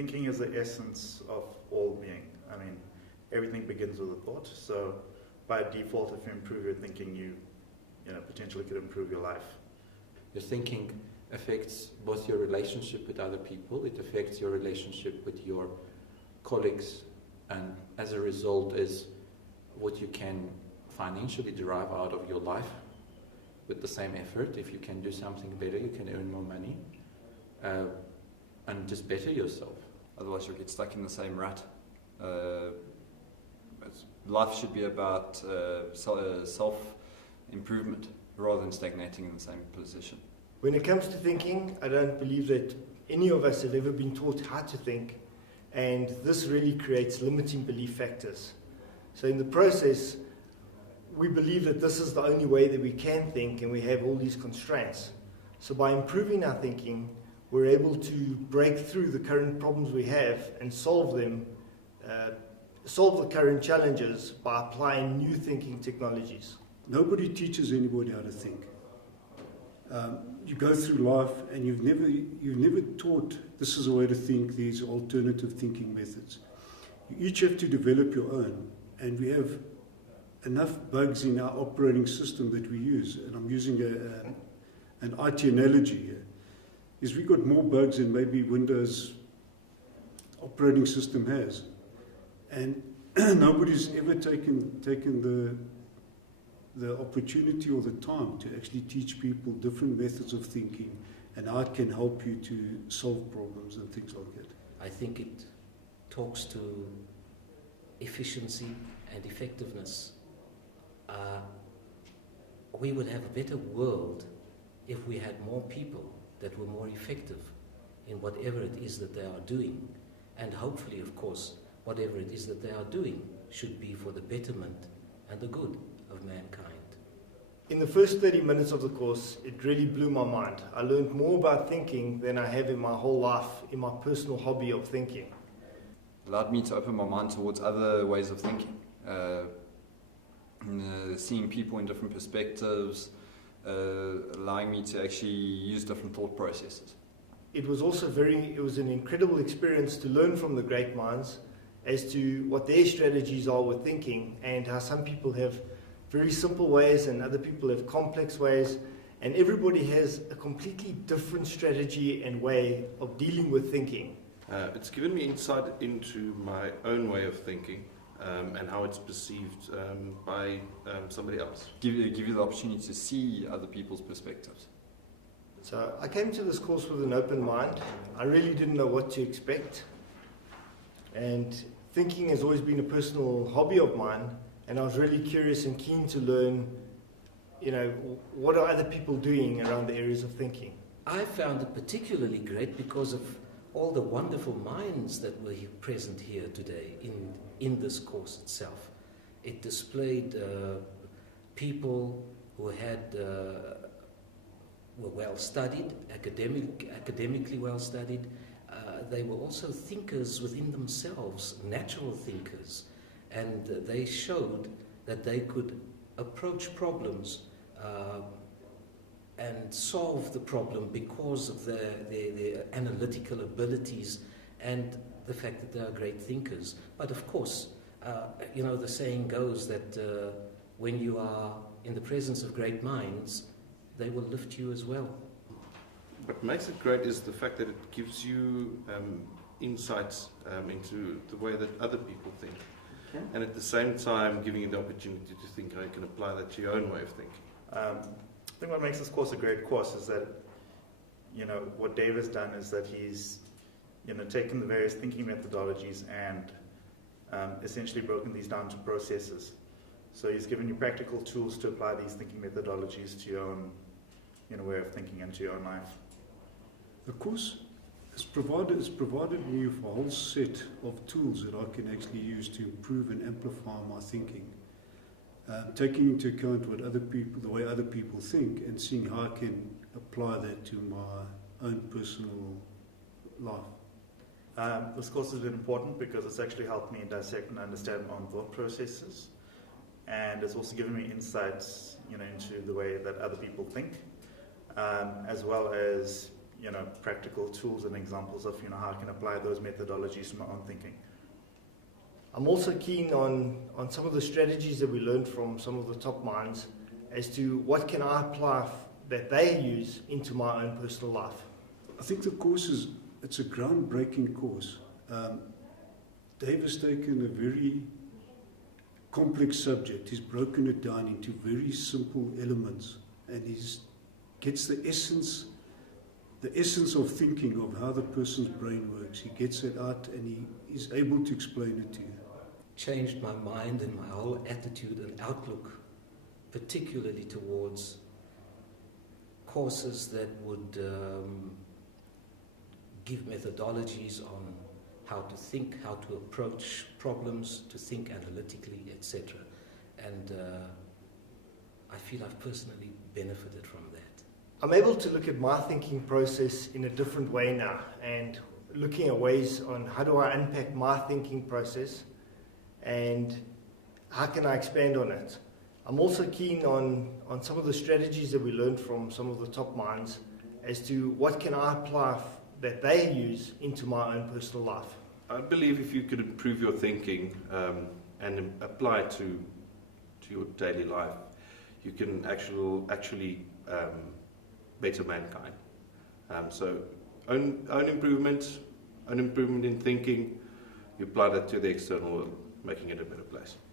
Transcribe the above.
thinking is the essence of all being. I mean, everything begins with a thought. So by default, if you improve your thinking, you potentially could improve your life. Your thinking affects both your relationship with other people, it affects your relationship with your colleagues, and as a result is what you can financially derive out of your life with the same effort. If you can do something better, you can earn more money and just better yourself. Otherwise you'll get stuck in the same rut. Life should be about self-improvement rather than stagnating in the same position. When it comes to thinking, I don't believe that any of us have ever been taught how to think, and this really creates limiting belief factors. So in the process, we believe that this is the only way that we can think, and we have all these constraints. So by improving our thinking, we're able to break through the current problems we have and solve them, solve the current challenges by applying new thinking technologies. Nobody teaches anybody how to think. You go through life and you've never taught this is a way to think, these alternative thinking methods. You each have to develop your own, and we have enough bugs in our operating system that we use, and I'm using an IT analogy here, is we've got more bugs than maybe Windows operating system has. And nobody's ever taken the opportunity or the time to actually teach people different methods of thinking and how it can help you to solve problems and things like that. I think it talks to efficiency and effectiveness. We would have a better world if we had more people that were more effective in whatever it is that they are doing. And hopefully, of course, whatever it is that they are doing should be for the betterment and the good of mankind. In the first 30 minutes of the course, it really blew my mind. I learned more about thinking than I have in my whole life, in my personal hobby of thinking. It allowed me to open my mind towards other ways of thinking. Seeing people in different perspectives, allowing me to actually use different thought processes. It was also it was an incredible experience to learn from the great minds as to what their strategies are with thinking, and how some people have very simple ways and other people have complex ways, and everybody has a completely different strategy and way of dealing with thinking. It's given me insight into my own way of thinking and how it's perceived by somebody else. Give you the opportunity to see other people's perspectives. So I came to this course with an open mind. I really didn't know what to expect. And thinking has always been a personal hobby of mine, and I was really curious and keen to learn, what are other people doing around the areas of thinking. I found it particularly great because of all the wonderful minds that were present here today in this course itself. It displayed people who were well studied, academically well studied. They were also thinkers within themselves, natural thinkers, and they showed that they could approach problems and solve the problem because of their analytical abilities and the fact that they are great thinkers. But of course, the saying goes that when you are in the presence of great minds, they will lift you as well. What makes it great is the fact that it gives you insights into the way that other people think. Okay. And at the same time giving you the opportunity to think how you can apply that to your own way of thinking. I think what makes this course a great course is that, what Dave has done is that he's, taken the various thinking methodologies and essentially broken these down to processes. So he's given you practical tools to apply these thinking methodologies to your own, way of thinking and to your own life. The course has provided me with a whole set of tools that I can actually use to improve and amplify my thinking, taking into account the way other people think, and seeing how I can apply that to my own personal life. This course has been important because it's actually helped me dissect and understand my own thought processes, and it's also given me insights, into the way that other people think, as well as, practical tools and examples of, how I can apply those methodologies to my own thinking. I'm also keen on some of the strategies that we learned from some of the top minds as to what can I apply that they use into my own personal life. I think the course it's a groundbreaking course. Dave has taken a very complex subject. He's broken it down into very simple elements, and he gets the essence of thinking, of how the person's brain works. He gets it out, and he is able to explain it to you. Changed my mind and my whole attitude and outlook, particularly towards courses that would give methodologies on how to think, how to approach problems, to think analytically, etc. And I feel I've personally benefited from that. I'm able to look at my thinking process in a different way now, and looking at ways on how do I unpack my thinking process and how can I expand on it. I'm also keen on some of the strategies that we learned from some of the top minds as to what can I apply that they use into my own personal life. I believe if you could improve your thinking and apply it to your daily life, you can actually better mankind. So own improvement in thinking, you apply that to the external world, making it a better place.